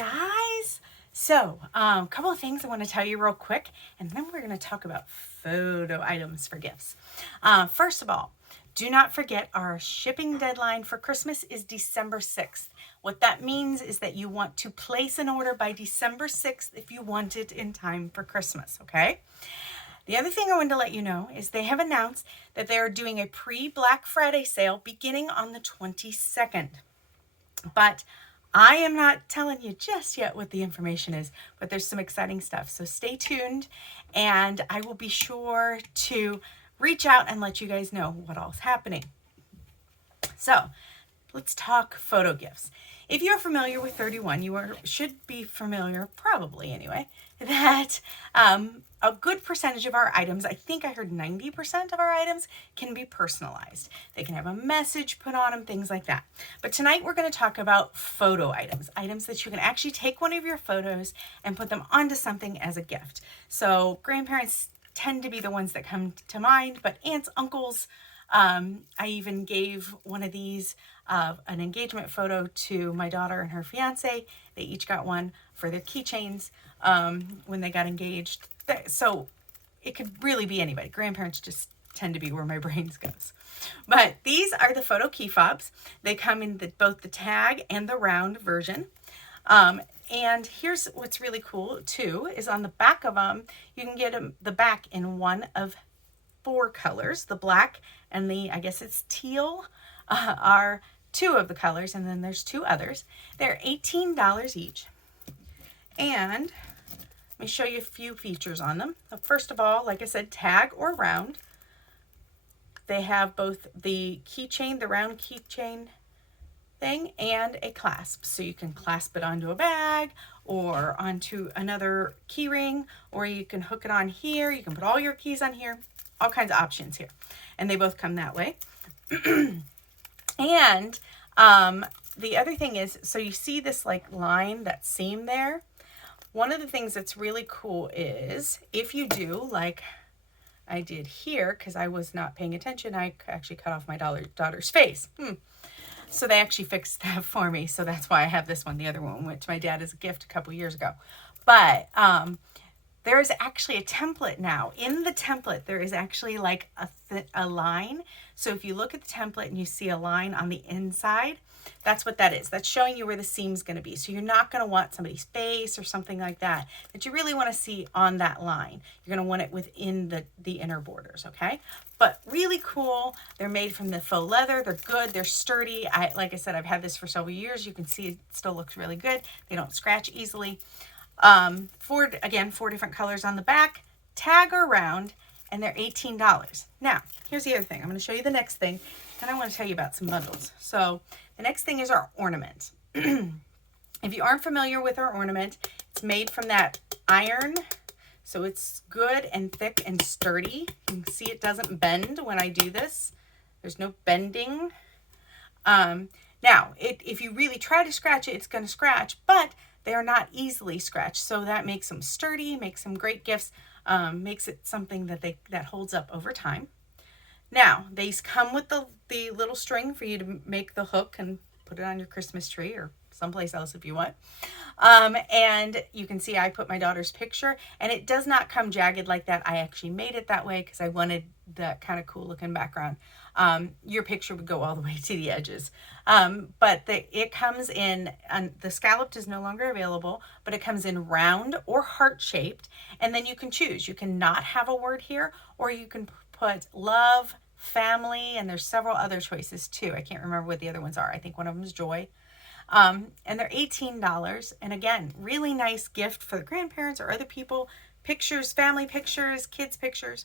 guys. So, a couple of things I want to tell you real quick, and then we're going to talk about photo items for gifts. First of all, do not forget our shipping deadline for Christmas is December 6th. What that means is that you want to place an order by December 6th if you want it in time for Christmas, okay? The other thing I wanted to let you know is they have announced that they are doing a pre-Black Friday sale beginning on the 22nd. But I am not telling you just yet what the information is, but there's some exciting stuff. So stay tuned, and I will be sure to reach out and let you guys know what all's happening. So let's talk photo gifts. If you're familiar with 31, should be familiar, probably anyway, that a good percentage of our items, I think I heard 90% of our items, can be personalized. They can have a message put on them, things like that. But tonight we're going to talk about photo items, items that you can actually take one of your photos and put them onto something as a gift. So grandparents tend to be the ones that come to mind, but aunts, uncles, I even gave one of these an engagement photo to my daughter and her fiance. They each got one for their keychains when they got engaged. So it could really be anybody. Grandparents just tend to be where my brain goes. But these are the photo key fobs. They come in both the tag and the round version. And here's what's really cool too, is on the back of them, you can get the back in one of 4 colors. The black and the, I guess it's teal, are 2 of the colors, and then there's 2 others. They're $18 each. And let me show you a few features on them. First of all, like I said, tag or round. They have both the keychain, the round keychain thing, and a clasp. So you can clasp it onto a bag or onto another key ring, or you can hook it on here. You can put all your keys on here. All kinds of options here. And they both come that way. And the other thing is, so you see this like line, that seam there. One of the things that's really cool is if you do like I did here, because I was not paying attention, I actually cut off my daughter's face. So they actually fixed that for me. So that's why I have this one. The other one went to my dad as a gift a couple years ago. But there is actually a template now. In the template, there is actually like a line. So if you look at the template and you see a line on the inside, that's what that is. That's showing you where the seam's going to be. So you're not going to want somebody's face or something like that you really want to see on that line. You're going to want it within the inner borders, okay? But really cool. They're made from the faux leather. They're good. They're sturdy. Like I said, I've had this for several years. You can see it still looks really good. They don't scratch easily. 4 different colors on the back, tag or round, and they're $18. Now, here's the other thing. I'm going to show you the next thing, and I want to tell you about some bundles. So the next thing is our ornament. If you aren't familiar with our ornament, it's made from that iron, so it's good and thick and sturdy. You can see it doesn't bend when I do this. There's no bending. Now, if you really try to scratch it, it's going to scratch, but they are not easily scratched, so that makes them sturdy, makes them great gifts, makes it something that holds up over time. Now, these come with the little string for you to make the hook and put it on your Christmas tree or someplace else if you want. And you can see I put my daughter's picture, and it does not come jagged like that. I actually made it that way because I wanted that kind of cool looking background. Your picture would go all the way to the edges. But it comes in, and the scalloped is no longer available, but it comes in round or heart shaped. And then you can choose. You can not have a word here, or you can put love, family, and there's several other choices too. I can't remember what the other ones are. I think one of them is joy. And they're $18. And again, really nice gift for the grandparents or other people. Pictures, family pictures, kids pictures.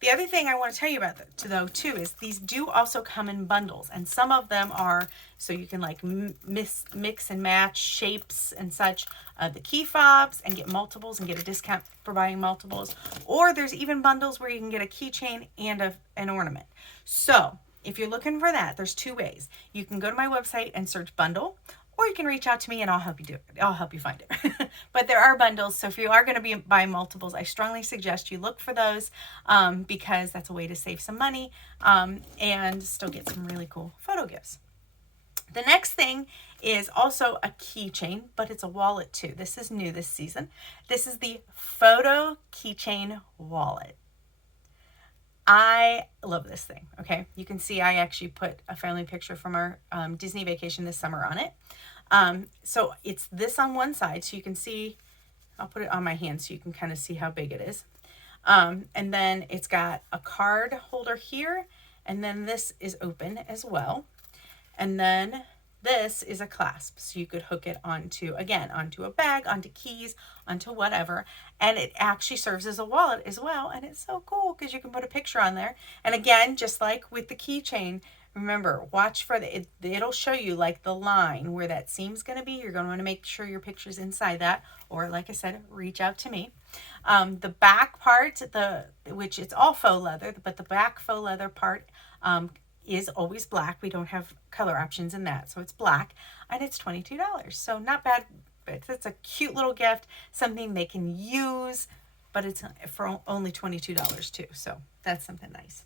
The other thing I want to tell you about though too is these do also come in bundles, and some of them are so you can like mix and match shapes and such the key fobs and get multiples and get a discount for buying multiples. Or there's even bundles where you can get a keychain and an ornament. So if you're looking for that, there's 2 ways. You can go to my website and search bundle, or you can reach out to me and I'll help you do it. I'll help you find it. But there are bundles. So if you are going to be buying multiples, I strongly suggest you look for those because that's a way to save some money and still get some really cool photo gifts. The next thing is also a keychain, but it's a wallet too. This is new this season. This is the Photo Keychain Wallet. I love this thing. Okay, you can see I actually put a family picture from our Disney vacation this summer on it. So it's this on one side, so you can see, I'll put it on my hand so you can kind of see how big it is. And then it's got a card holder here, and then this is open as well. And then this is a clasp, so you could hook it onto, again, onto a bag, onto keys, onto whatever. And it actually serves as a wallet as well. And it's so cool because you can put a picture on there. And again, just like with the keychain, remember, watch for it'll show you like the line where that seam's going to be. You're going to want to make sure your picture's inside that. Or like I said, reach out to me. The back part, which it's all faux leather, but the back faux leather part is always black. We don't have color options in that, so it's black, and it's $22. So not bad, but it's a cute little gift, something they can use, but it's for only $22 too. So that's something nice.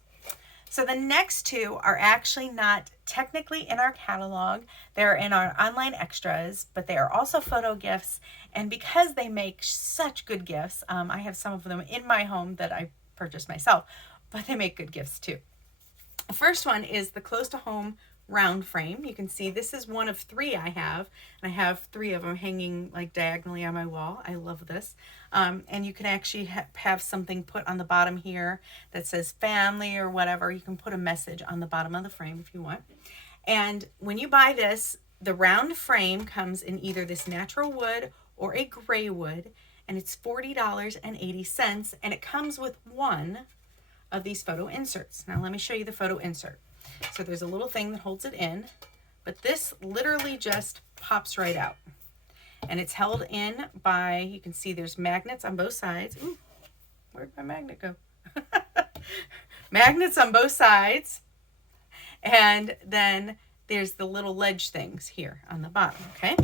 So the next two are actually not technically in our catalog. They're in our online extras, but they are also photo gifts. And because they make such good gifts, I have some of them in my home that I purchased myself, but they make good gifts too. The first one is the Close to Home round frame. You can see this is one of 3 I have, and I have 3 of them hanging like diagonally on my wall. I love this. And you can actually have something put on the bottom here that says family or whatever. You can put a message on the bottom of the frame if you want. And when you buy this, the round frame comes in either this natural wood or a gray wood, and it's $40.80, and it comes with one of these photo inserts. Now let me show you the photo insert. So there's a little thing that holds it in, but this literally just pops right out. And it's held in by, you can see there's magnets on both sides. Ooh, where'd my magnet go? Magnets on both sides. And then there's the little ledge things here on the bottom, okay?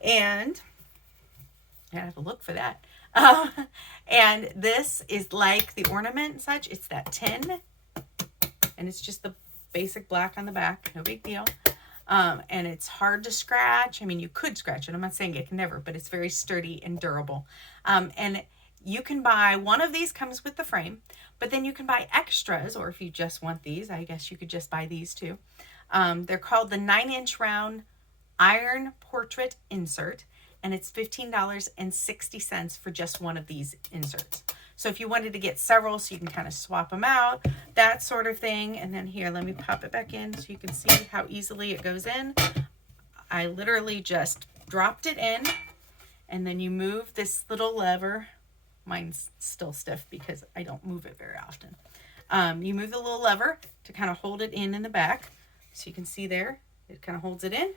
And I gotta have a look for that. And this is like the ornament and such. It's that tin, and it's just the basic black on the back. No big deal. And it's hard to scratch. I mean, you could scratch it. I'm not saying it can never, but it's very sturdy and durable. And you can buy one of these, comes with the frame, but then you can buy extras, or if you just want these, I guess you could just buy these too. They're called the 9-inch round iron portrait insert, and it's $15.60 for just one of these inserts. So if you wanted to get several so you can kind of swap them out, that sort of thing. And then here, let me pop it back in so you can see how easily it goes in. I literally just dropped it in, and then you move this little lever. Mine's still stiff because I don't move it very often. You move the little lever to kind of hold it in the back. So you can see there, it kind of holds it in.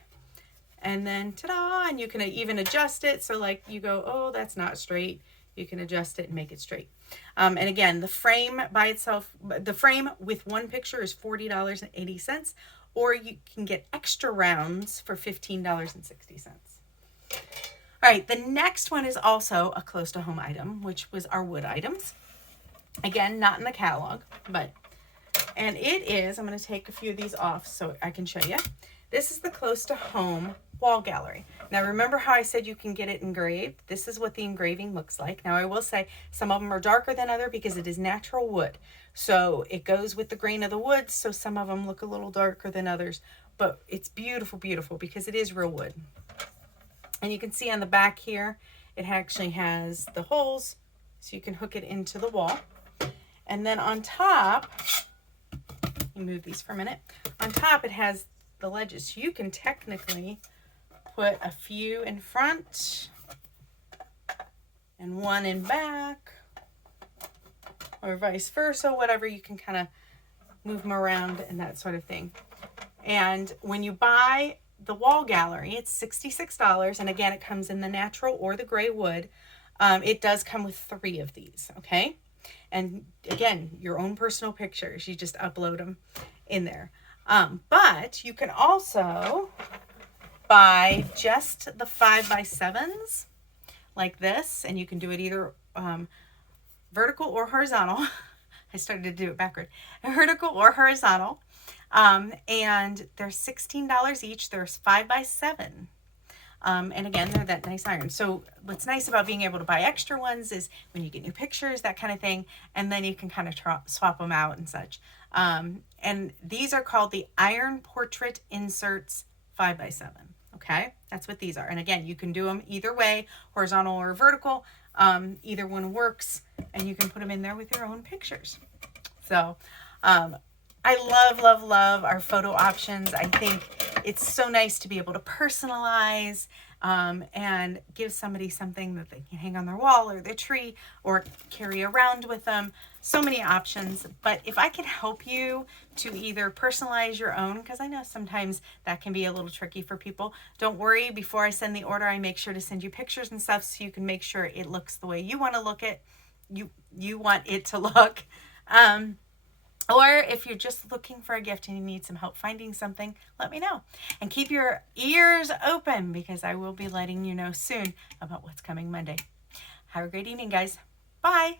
And then ta-da, and you can even adjust it. So like you go, oh, that's not straight. You can adjust it and make it straight. And again, the frame by itself, the frame with one picture is $40.80, or you can get extra rounds for $15.60. All right, the next one is also a close to home item, which was our wood items. Again, not in the catalog, and it is, I'm going to take a few of these off so I can show you. This is the Close to Home wall gallery. Now remember how I said you can get it engraved? This is what the engraving looks like. Now I will say some of them are darker than other because it is natural wood. So it goes with the grain of the wood. So some of them look a little darker than others, but it's beautiful, beautiful because it is real wood. And you can see on the back here, it actually has the holes so you can hook it into the wall. And then on top, let me move these for a minute. On top, it has the ledges. So you can technically put a few in front and one in back, or vice versa, whatever. You can kind of move them around and that sort of thing. And when you buy the wall gallery, it's $66, and again, it comes in the natural or the gray wood. It does come with 3 of these, okay? And again, your own personal pictures, you just upload them in there. But you can also buy just the 5x7s like this, and you can do it either vertical or horizontal. I started to do it backward. Vertical or horizontal. And they're $16 each. There's 5 by 7. And again, they're that nice iron. So what's nice about being able to buy extra ones is when you get new pictures, that kind of thing, and then you can kind of swap them out and such. And these are called the Iron Portrait Inserts 5 by 7. Okay, that's what these are. And again, you can do them either way, horizontal or vertical. Either one works, and you can put them in there with your own pictures. So I love our photo options. I think it's so nice to be able to personalize and give somebody something that they can hang on their wall or their tree or carry around with them. So many options. But if I can help you to either personalize your own, because I know sometimes that can be a little tricky for people, don't worry. Before I send the order, I make sure to send you pictures and stuff so you can make sure it looks the way you want to look it. You want it to look. Or if you're just looking for a gift and you need some help finding something, let me know. And keep your ears open because I will be letting you know soon about what's coming Monday. Have a great evening, guys. Bye.